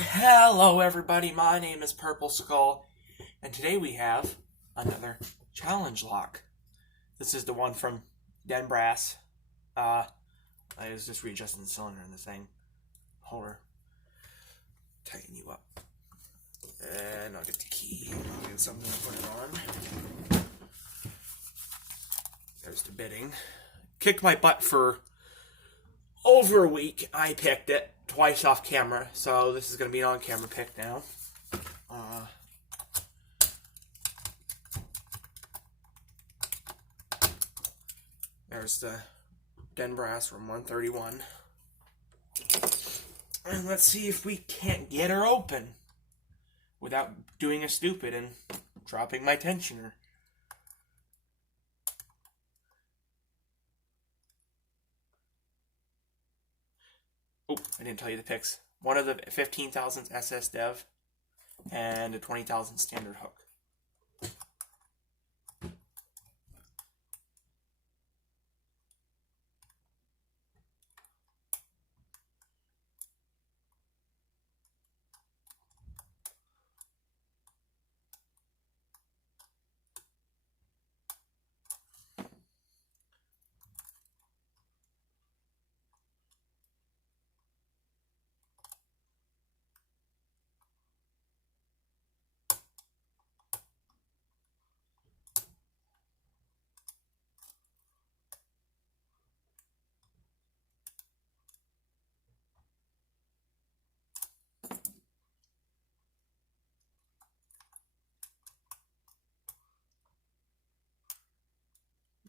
Hello, everybody. My name is Purple Skull, and today we have another challenge lock. This is the one from Den Brass. I was just readjusting the cylinder in this thing. Holder. Tighten you up. And I'll get the key. I'll get something to put it on. There's the bidding. Kicked my butt for over a week. I picked it twice off camera, so this is going to be an on-camera pick now. There's the Den Brass from 131. And let's see if we can't get her open without doing a stupid and dropping my tensioner. Oh, I didn't tell you the picks. One of the 15,000 SS Dev and a 20,000 standard hook.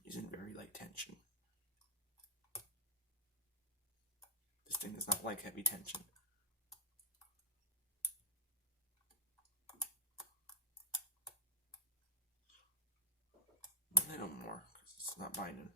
Using very light tension. This thing does not like heavy tension. A little more, because it's not binding.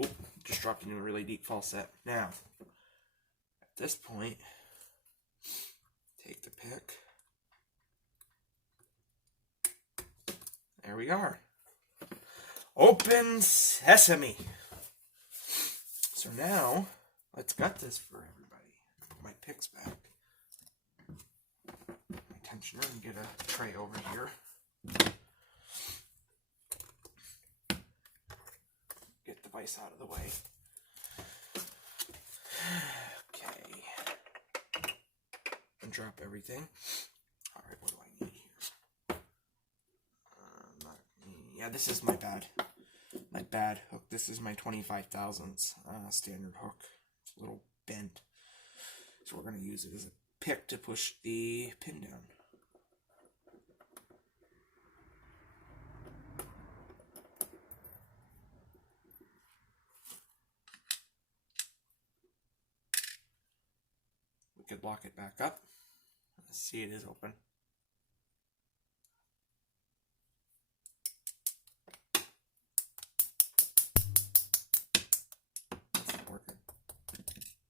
Oh, just dropped into a really deep falset. Now, at this point, take the pick. There we are. Open sesame. So now, let's gut this for everybody. Put my picks back. My tensioner and get a tray over here. Get the vise out of the way. Okay. And drop everything. Alright, what do I need here? Yeah, this is my bad hook. This is my 25,000s standard hook. It's a little bent. So we're going to use it as a pick to push the pin down. We could lock it back up. Let's see, it is open.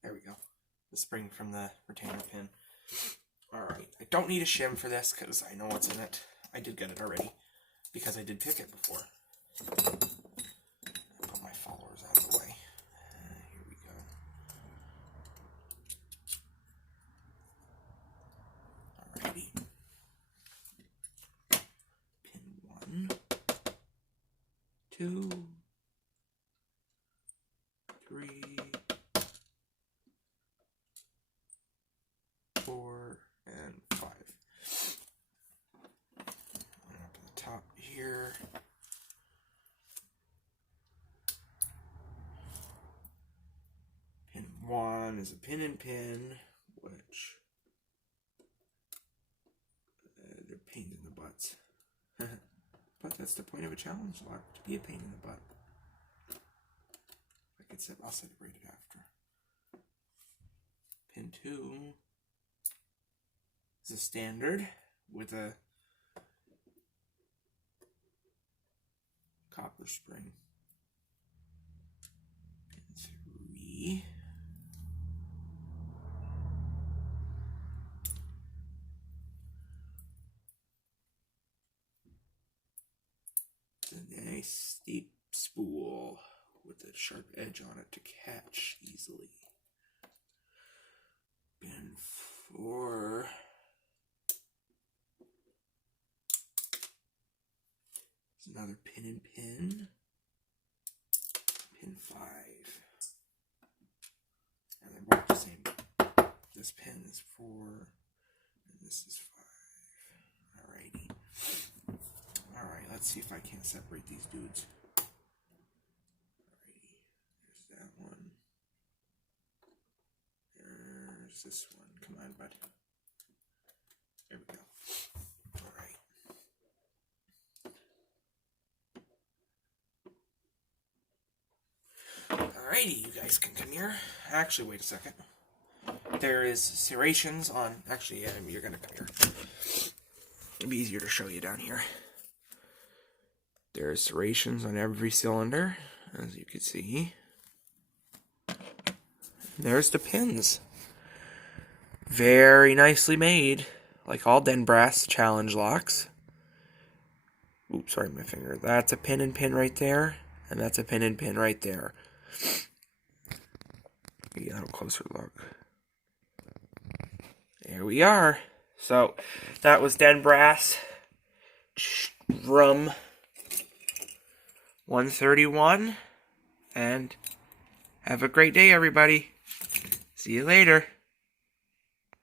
There we go. The spring from the retainer pin. Alright, I don't need a shim for this because I know what's in it. I did get it already because I did pick it before. I'll put my followers out of the way. Here we go. Alrighty. Pin 1, 2, 3, 4, and 5. And up at the top here. Pin 1 is a pin and pin, which they're pains in the butts. But that's That's the point of a challenge lock, to be a pain in the butt. I'll separate it after. Pin 2 is a standard with a copper spring. Pin 3. A nice steep spool with a sharp edge on it to catch easily. Pin 4. There's another pin and pin. Pin 5. And they're both the same. This pin is 4 and this is 5. Alrighty. Alright, let's see if I can't separate these dudes. There's that one. There's this one. Come on, bud. There we go. Alright. Alrighty, you guys can come here. Actually, wait a second. There is serrations on... Actually, yeah, you're going to come here. It'll be easier to show you down here. There are serrations on every cylinder, as you can see. There's the pins. Very nicely made, like all Den Brass challenge locks. Oops, sorry, my finger. That's a pin and pin right there, and that's a pin and pin right there. Get a little closer look. There we are. So, that was Den Brass Drum 131, and have a great day, everybody. See you later.